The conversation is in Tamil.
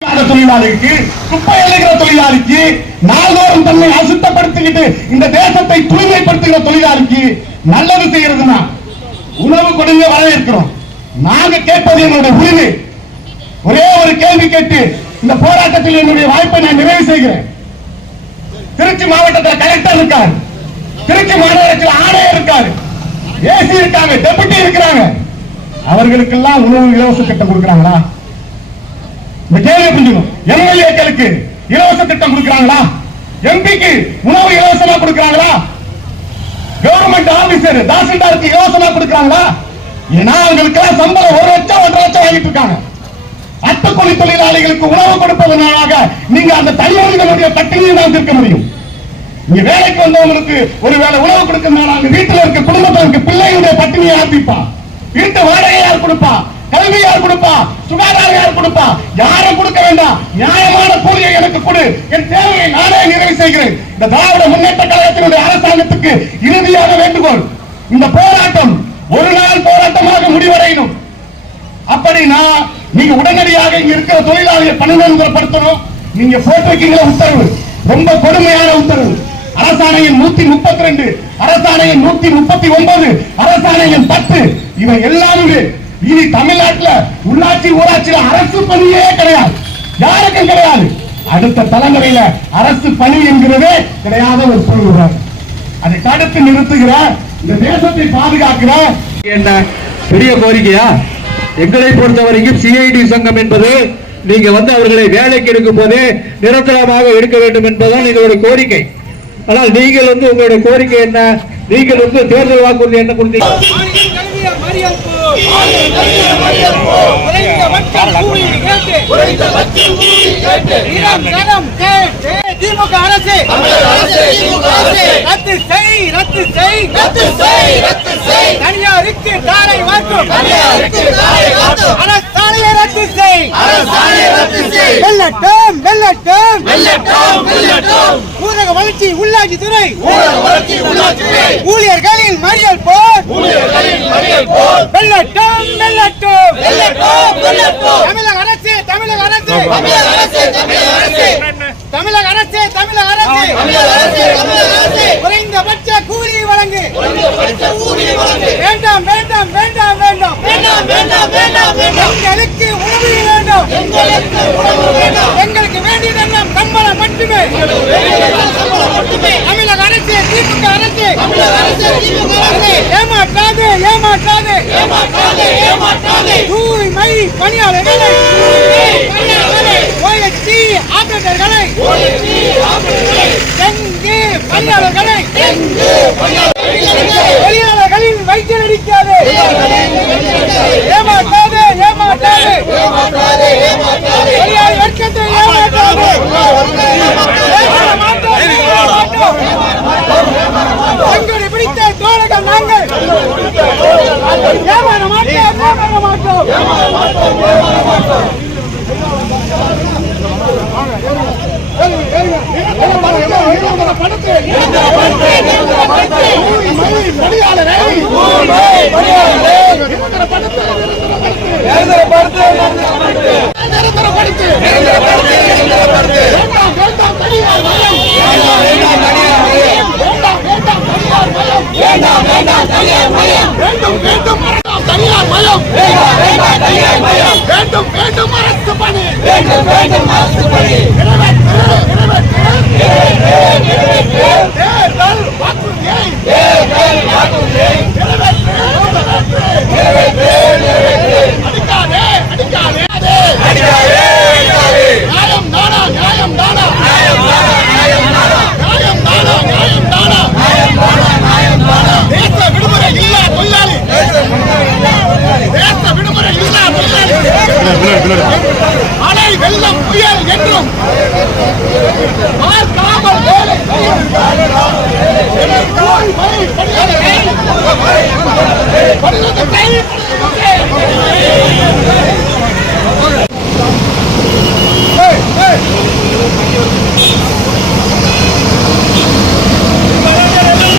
தொழிலாளிக்கு குப்பை எழுகிற தொழிலாளிக்கு நாள்தோறும் தன்னை அசுத்தப்படுத்திக்கிட்டு இந்த தேசத்தை தூய்மைப்படுத்துகிற தொழிலாளிக்கு நல்லது செய்யறதுன்னா உணவு கொடுங்க வரவேற்கிறோம். நாங்க கேட்பது என்னுடைய உரிமை. ஒரே ஒரு கேள்வி கேட்டு இந்த போராட்டத்தில் என்னுடைய வாய்ப்பை நான் நிறைவு செய்கிறேன். திருச்சி மாவட்டத்தில் கலெக்டர் இருக்காரு, திருச்சி மாநகராட்சியில் ஆணையர் இருக்காரு, ஏசி இருக்காங்க, டெபுட்டி இருக்கிறாங்க. அவர்களுக்கெல்லாம் உணவு இலவச திட்டம் கொடுக்கிறாங்களா? இந்த கேள்வி புரிஞ்சுக்கணும். எம்எல்ஏக்களுக்கு இலவச திட்டம் கொடுக்கிறாங்களா? எம்பிக்கு உணவு இலவசமா கொடுக்கிறாங்களா? கவர்மெண்ட் ஆபீசர் தாசில்தாருக்கு இலவசமா கொடுக்கிறாங்களா? ஏன்னா அவங்களுக்கு சம்பளம் 1 லட்சம் 1.5 லட்சம் வாங்கிட்டு இருக்காங்க. அத்துக்கூலி தொழிலாளிகளுக்கு உணவு கொடுப்பதனால நீங்க அந்த தனிமனிதனுடைய பட்டினியை தான் தீர்க்க முடியும். இங்க வேலைக்கு வந்தவங்களுக்கு ஒருவேளை உணவு கொடுக்கறதுனால அங்க வீட்டில் இருக்க குடும்பத்திற்கு பிள்ளையுடைய பட்டினியை ஆரம்பிப்பா. வீட்டு வாடகை யார் கொடுப்பா? கல்வி யார் கொடுப்பா? சுகாதாரம் யார் கொடுப்பா? யாரும் கொடுக்க வேண்டாம். நியாயமான கூலியை எனக்கு கொடு, என் தேவையை நானே நிறைவு செய்கிறேன். இந்த திராவிட முன்னேற்ற கழகத்தினுடைய அரசாங்கத்துக்கு இறுதியாக வேண்டுகோள், இந்த போராட்டம் ஒரு நாள் போராட்டமாக முடிவடையணும். அப்படின்னா நீங்க உடனடியாக இங்க இருக்கிற தொழிலாளியை பணிநிரந்தரப்படுத்தணும். நீங்க போட்டிருக்கீங்களா உத்தரவு, ரொம்ப கொடுமையான உத்தரவு. அரசாணையின் 132, அரசாணையின் 139, அரசாணையின் 10 இவை எல்லாமே இனி தமிழ்நாட்டில் உள்ளாட்சி ஊராட்சியில் அரசு பணியே கிடையாது, யாருக்கும் கிடையாது. அடுத்த தலைமுறையில அரசு பணி என்கிறதே கிடையாத ஒரு சூழ்நிலை. அதை தடுத்து நிறுத்துகிற, இந்த தேசத்தை பாதுகாக்கிற என்ன பெரிய கோரிக்கையா? எங்களை பொறுத்தவரைக்கும் சிஐடி சங்கம் என்பது நீங்க அவர்களை வேலைக்கு எடுக்கும் போதே நிரந்தரமாக எடுக்க வேண்டும் என்பதுதான் எங்களுடைய கோரிக்கை. ஆனால் நீங்கள் உங்களுடைய கோரிக்கை என்ன? நீங்கள் தேர்தல் வாக்குறுதி என்ன கொடுத்தீங்க? திமுக அரசு தனியாருக்கு தாரை வாக்கும் அரசாணையை ரத்து செய். வெல்லட்டும் வெல்லட்டும் வெல்லட்டும். ஊரக வளர்ச்சி உள்ளாட்சி துறை ஊழியர்களின் மறியல் போர் வெல்லட்டும் வெல்லட்டும். தமிழக அரசு தமிழக அரசு தமிழக அரசு தமிழக அரசு குறைந்தபட்ச கூலி வழங்கு. வேண்டாம் வேண்டாம் வேண்டாம் வேண்டாம் எங்களுக்கு உணவு வேண்டும். எங்களுக்கு வேண்டியதெல்லாம் சம்பளம் மட்டுமே. தமிழக அரசு திமுக அரசு ஏமாற்றாது ஏமாற்றாது தூய்மை பணியாளர்களை ஓஎச்சி ஆபரேட்டர்களை டெங்கு பணியாளர்களை தொழிலாளர்களின் வயிற்றில் அடிக்காது. ஏமாற்றாது தொழிலாளி வர்க்கத்தை ஏமாற்றாது. எங்களை பிடித்த தோழர்கள் நாங்கள் ஏமாற மாட்டோம். வேண்டும் அரசு பணி தேர்தல் வாக்குறுதியை நியாயம் தானா தேச விடுமுறை இல்லா தொழிலாளி மழை வெள்ளம் புயல் என்றும்